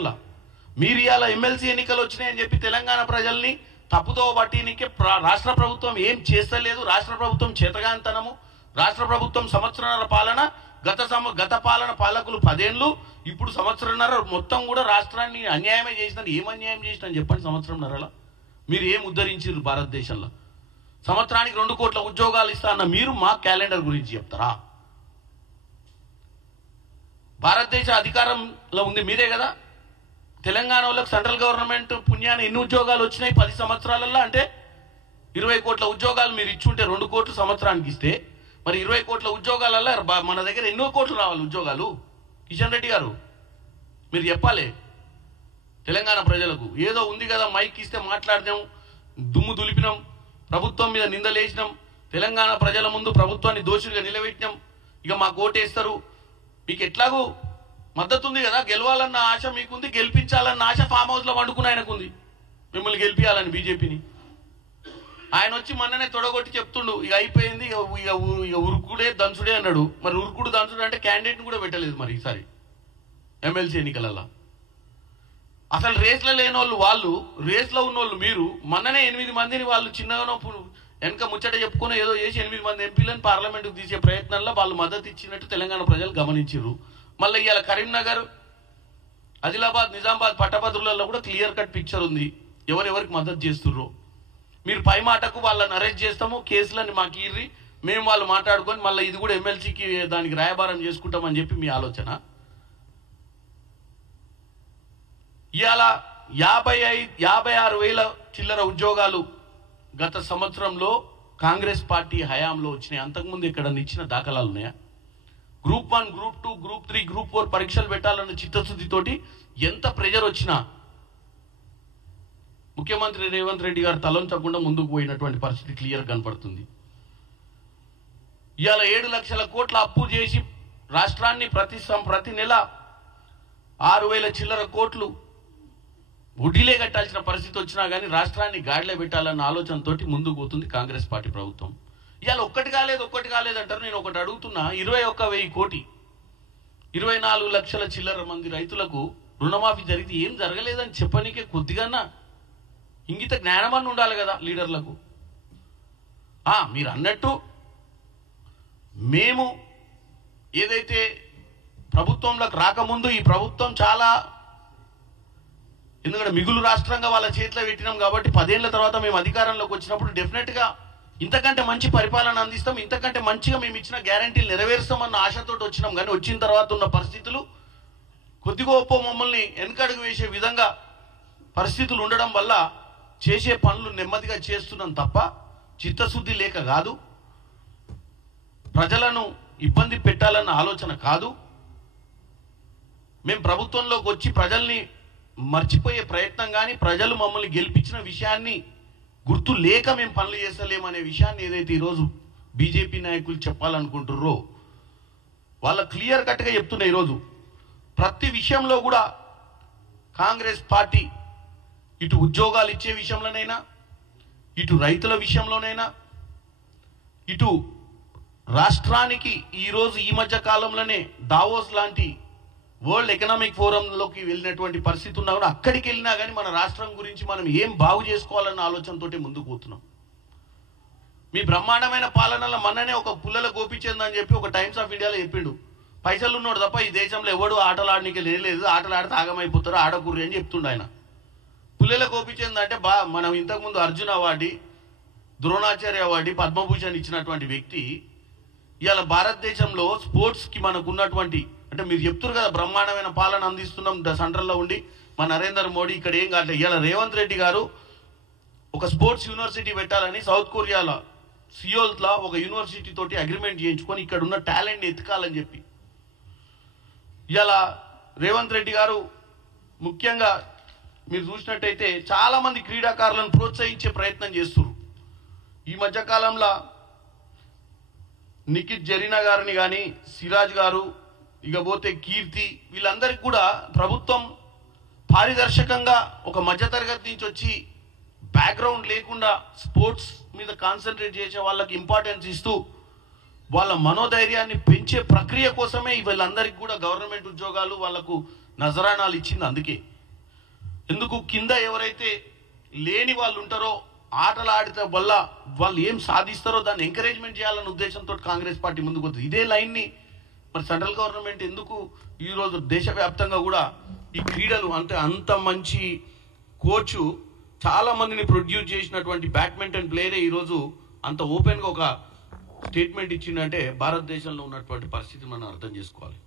భారతదేశంలో. మీరు ఇవాళ ఎమ్మెల్సీ ఎన్నికలు వచ్చినాయని చెప్పి తెలంగాణ ప్రజల్ని తప్పుతో పట్టినికే రాష్ట్ర ప్రభుత్వం ఏం చేస్తలేదు. రాష్ట్ర ప్రభుత్వం చేతగాంతనము, రాష్ట్ర ప్రభుత్వం సంవత్సరాల పాలన, గత పాలన పాలకులు 10 ఏళ్ళు, ఇప్పుడు సంవత్సరంన్నర మొత్తం కూడా రాష్ట్రాన్ని అన్యాయమే చేసినారు. ఏం అన్యాయం చేసినా చెప్పండి. సంవత్సరంన్నరలా మీరు ఏం ఉద్ధరించారు భారతదేశంలో? సంవత్సరానికి 2 కోట్ల ఉద్యోగాలు ఇస్తా అన్న మీరు మా క్యాలెండర్ గురించి చెప్తారా? భారతదేశ అధికారంలో ఉంది మీరే కదా. తెలంగాణ వాళ్ళకి సెంట్రల్ గవర్నమెంట్ పుణ్యాన్ని ఎన్ని ఉద్యోగాలు వచ్చినాయి 10 సంవత్సరాలలో? అంటే 20 కోట్ల ఉద్యోగాలు మీరు ఇచ్చుంటే 2 కోట్లు సంవత్సరానికి ఇస్తే మరి 20 కోట్ల ఉద్యోగాలలో మన దగ్గర ఎన్నో కోట్లు రావాలి ఉద్యోగాలు? కిషన్ రెడ్డి గారు మీరు చెప్పాలి తెలంగాణ ప్రజలకు. ఏదో ఉంది కదా మైక్ ఇస్తే మాట్లాడినాం, దుమ్ము దులిపినాం, ప్రభుత్వం మీద నిందలేసినాం, తెలంగాణ ప్రజల ముందు ప్రభుత్వాన్ని దోషులుగా నిలబెట్టినాం, ఇక మాకు ఓటేస్తారు. మీకు ఎట్లాగూ మద్దతు ఉంది కదా, గెలవాలన్న ఆశ మీకుంది, గెలిపించాలన్న ఆశ ఫామ్ హౌస్లో వండుకుని ఆయనకుంది మిమ్మల్ని గెలిపించాలని బీజేపీని. ఆయన వచ్చి మొన్ననే తొడగొట్టి చెప్తుండు ఇక అయిపోయింది, ఇక ఉరుకుడే దంచుడే అన్నాడు. మరి ఉరుకుడు దంచుడు అంటే క్యాండిడేట్ని కూడా పెట్టలేదు మరి ఈసారి ఎమ్మెల్సీ ఎన్నికలలో. అసలు రేస్లో లేని వాళ్ళు రేస్లో ఉన్నోళ్ళు మీరు. మొన్ననే 8 మందిని వాళ్ళు చిన్నగా వెనక ముచ్చట చెప్పుకుని ఏదో చేసి 8 మంది ఎంపీలను పార్లమెంటుకు తీసే ప్రయత్నంలో వాళ్ళు మద్దతు ఇచ్చినట్టు తెలంగాణ ప్రజలు గమనించారు. మళ్ళీ ఇవాళ కరీంనగర్, ఆదిలాబాద్, నిజామాబాద్ పట్టభద్రులలో కూడా క్లియర్ కట్ పిక్చర్ ఉంది ఎవరెవరికి మద్దతు చేస్తుర్రో. మీరు పై మాటకు వాళ్ళని అరెస్ట్ చేస్తాము, కేసులని మాకు ఇర్రి, మేము వాళ్ళు మాట్లాడుకొని మళ్ళీ ఇది కూడా ఎమ్మెల్సీకి దానికి రాయబారం చేసుకుంటామని చెప్పి మీ ఆలోచన. ఇవాళ 56,000 చిల్లర ఉద్యోగాలు గత సంవత్సరంలో కాంగ్రెస్ పార్టీ హయాంలో వచ్చినాయి. అంతకుముందు ఇక్కడ ఇచ్చిన దాఖలాలు ఉన్నాయా? గ్రూప్ 1, గ్రూప్ 2, గ్రూప్ 3, గ్రూప్ 4 పరీక్షలు పెట్టాలన్న చిత్తశుద్ధితోటి ఎంత ప్రెజర్ వచ్చినా ముఖ్యమంత్రి రేవంత్ రెడ్డి గారు తలంచకుండా ముందుకు పోయినటువంటి పరిస్థితి క్లియర్ కనపడుతుంది. ఇవాళ 7 లక్షల కోట్ల అప్పు చేసి రాష్ట్రాన్ని ప్రతి నెల 6,000 చిల్లర కోట్లు వడ్డీలే కట్టాల్సిన పరిస్థితి వచ్చినా కానీ రాష్ట్రాన్ని గాడిలో పెట్టాలన్న ఆలోచనతో ముందుకు పోతుంది కాంగ్రెస్ పార్టీ ప్రభుత్వం. ఇవాళ ఒక్కటి కాలేదు అంటారు. నేను ఒకటి అడుగుతున్నా, 21,000 కోటి 24 లక్షల చిల్లర మంది రైతులకు రుణమాఫీ జరిగితే ఏం జరగలేదని చెప్పనీకే కొద్దిగా ఇంగిత జ్ఞానమని ఉండాలి కదా లీడర్లకు. మీరు అన్నట్టు మేము ఏదైతే ప్రభుత్వంలోకి రాకముందు ఈ ప్రభుత్వం చాలా, ఎందుకంటే మిగులు రాష్ట్రంగా వాళ్ళ చేతిలో పెట్టినాం కాబట్టి 10 ఏళ్ల తర్వాత మేము అధికారంలోకి వచ్చినప్పుడు డెఫినెట్గా ఇంతకంటే మంచి పరిపాలన అందిస్తాం, ఇంతకంటే మంచిగా మేము ఇచ్చిన గ్యారంటీలు నెరవేరుస్తామన్న ఆశతో వచ్చినాం. కానీ వచ్చిన తర్వాత ఉన్న పరిస్థితులు కొద్దిగా మమ్మల్ని వెనకడుగు వేసే విధంగా పరిస్థితులు ఉండడం వల్ల చేసే పనులు నెమ్మదిగా చేస్తున్నాం తప్ప చిత్తశుద్ధి లేక కాదు, ప్రజలను ఇబ్బంది పెట్టాలన్న ఆలోచన కాదు. మేము ప్రభుత్వంలోకి వచ్చి ప్రజల్ని మర్చిపోయే ప్రయత్నం కానీ, ప్రజలు మమ్మల్ని గెలిపించిన విషయాన్ని గుర్తు లేక మేము పనులు చేస్తలేమనే విషయాన్ని ఏదైతే ఈరోజు బీజేపీ నాయకులు చెప్పాలనుకుంటుర్రో వాళ్ళ క్లియర్ కట్గా చెప్తున్నా. ఈరోజు ప్రతి విషయంలో కూడా కాంగ్రెస్ పార్టీ ఇటు ఉద్యోగాలు ఇచ్చే విషయంలోనైనా, ఇటు రైతుల విషయంలోనైనా, ఇటు రాష్ట్రానికి ఈరోజు ఈ మధ్య కాలంలోనే దావోస్ లాంటి వరల్డ్ ఎకనామిక్ ఫోరంలోకి వెళ్ళినటువంటి పరిస్థితి ఉన్నా కూడా అక్కడికి వెళ్ళినా కానీ మన రాష్ట్రం గురించి మనం ఏం బాగు చేసుకోవాలన్న ఆలోచనతోటి ముందుకు పోతున్నాం. మీ బ్రహ్మాండమైన పాలనలో మొన్ననే ఒక పుల్లల గోపిచంద్ అని చెప్పి ఒక టైమ్స్ ఆఫ్ ఇండియాలో చెప్పిండు, పైసలు ఉన్నాడు తప్ప ఈ దేశంలో ఎవడు ఆటలు ఆడడానికి లేదు, ఆటలు ఆడితే ఆగమైపోతారు, ఆడకూర్రి అని చెప్తుండు ఆయన. పుల్లల గోపిచంద్ అంటే మనం ఇంతకుముందు అర్జున్ అవార్డు, ద్రోణాచార్య అవార్డు, పద్మభూషణ్ ఇచ్చినటువంటి వ్యక్తి ఇవాళ భారతదేశంలో స్పోర్ట్స్కి మనకున్నటువంటి, అంటే మీరు చెప్తున్నారు కదా బ్రహ్మాండమైన పాలన అందిస్తున్నాం సెంట్రల్లో ఉండి మా నరేంద్ర మోడీ ఇక్కడ ఏం కాదు. ఇవాళ రేవంత్ రెడ్డి గారు ఒక స్పోర్ట్స్ యూనివర్సిటీ పెట్టాలని సౌత్ కొరియాలో సియోల్తో ఒక యూనివర్సిటీ తోటి అగ్రిమెంట్ చేయించుకొని ఇక్కడ ఉన్న టాలెంట్ని ఎత్తుకాలని చెప్పి ఇవాళ రేవంత్ రెడ్డి గారు ముఖ్యంగా మీరు చూసినట్టయితే చాలా మంది క్రీడాకారులను ప్రోత్సహించే ప్రయత్నం చేస్తున్నారు. ఈ మధ్యకాలంలో నిఖిత్ జరీనా గారిని కానీ, సిరాజ్ గారు, ఇకపోతే కీర్తి, వీళ్ళందరికీ కూడా ప్రభుత్వం పారదర్శకంగా ఒక మధ్యతరగతి నుంచి వచ్చి బ్యాక్గ్రౌండ్ లేకుండా స్పోర్ట్స్ మీద కాన్సన్ట్రేట్ చేసే వాళ్ళకి ఇంపార్టెన్స్ ఇస్తూ వాళ్ళ మనోధైర్యాన్ని పెంచే ప్రక్రియ కోసమే వీళ్ళందరికీ కూడా గవర్నమెంట్ ఉద్యోగాలు, వాళ్లకు నజరానాలు ఇచ్చింది. అందుకే ఎందుకు కింద ఎవరైతే లేని వాళ్ళు ఉంటారో ఆటలు ఆడితే వల్ల వాళ్ళు ఏం సాధిస్తారో దాన్ని ఎంకరేజ్మెంట్ చేయాలన్న ఉద్దేశంతో కాంగ్రెస్ పార్టీ ముందుకు వస్తుంది. ఇదే లైన్ని మరి సెంట్రల్ గవర్నమెంట్ ఎందుకు ఈరోజు దేశవ్యాప్తంగా కూడా ఈ క్రీడలు అంటే అంత మంచి కోచ్ చాలా మందిని ప్రొడ్యూస్ చేసినటువంటి బ్యాడ్మింటన్ ప్లేయరే ఈరోజు అంత ఓపెన్గా ఒక స్టేట్మెంట్ ఇచ్చిందంటే భారతదేశంలో ఉన్నటువంటి పరిస్థితి మనం అర్థం చేసుకోవాలి.